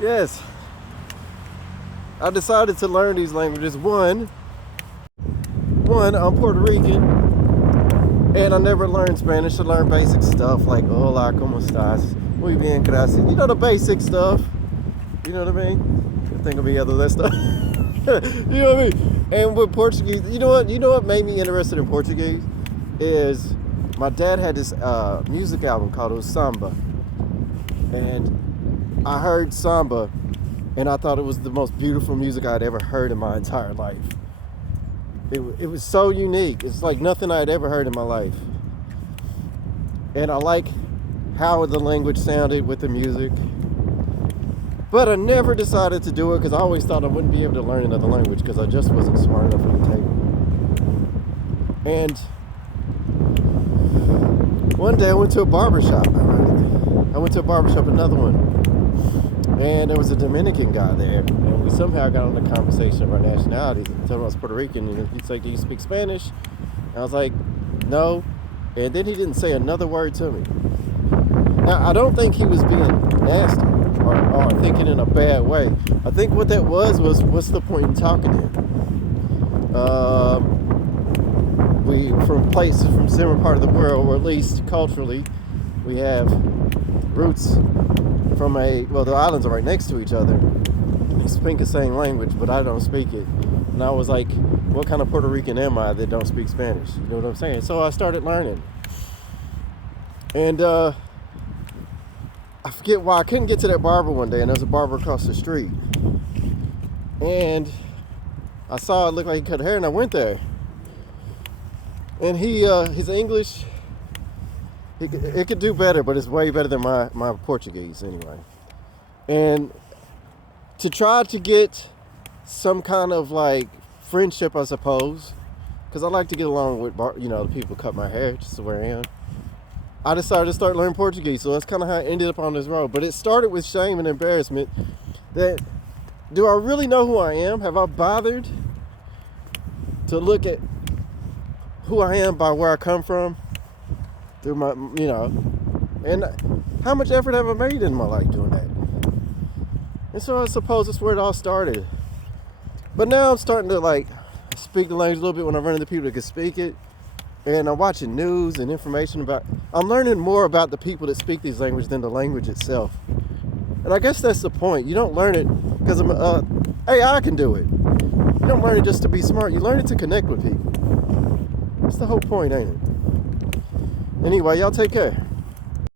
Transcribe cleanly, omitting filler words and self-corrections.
Yes. I decided to learn these languages. One, I'm Puerto Rican, and I never learned Spanish. I learned basic stuff like hola, ¿cómo estás? Muy bien, gracias. You know, the basic stuff. You know what I mean? I think of me other that stuff. You know what I mean? And with Portuguese, you know what made me interested in Portuguese is my dad had this music album called O Samba, and I heard samba, and I thought it was the most beautiful music I'd ever heard in my entire life. It was so unique. It's like nothing I'd ever heard in my life. And I like how the language sounded with the music. But I never decided to do it because I always thought I wouldn't be able to learn another language because I just wasn't smart enough for the table. And one day I went to a barbershop. Another one. And there was a Dominican guy there. And we somehow got on the conversation of our nationalities. He told me I was Puerto Rican. And he's like, do you speak Spanish? And I was like, no. And then he didn't say another word to me. Now, I don't think he was being nasty or thinking in a bad way. I think what that was what's the point in talking to him? We, from similar part of the world, or at least culturally, we have roots from the islands are right next to each other. We speak the same language, but I don't speak it. And I was like, what kind of Puerto Rican am I that don't speak Spanish? You know what I'm saying? So I started learning. And I forget why I couldn't get to that barber one day, and there was a barber across the street. And I saw it looked like he cut hair, and I went there. And his English, it could do better, but it's way better than my Portuguese anyway. And to try to get some kind of like friendship, I suppose, because I like to get along with the people who cut my hair, just the way I am. I decided to start learning Portuguese, so that's kind of how I ended up on this road. But it started with shame and embarrassment that, do I really know who I am? Have I bothered to look at who I am by where I come from? Through my, and how much effort have I made in my life doing that? And so I suppose that's where it all started. But now I'm starting to like speak the language a little bit when I run into people that can speak it. And I'm watching news and information I'm learning more about the people that speak these languages than the language itself. And I guess that's the point. You don't learn it because AI can do it. You don't learn it just to be smart. You learn it to connect with people. That's the whole point, ain't it? Anyway, y'all take care.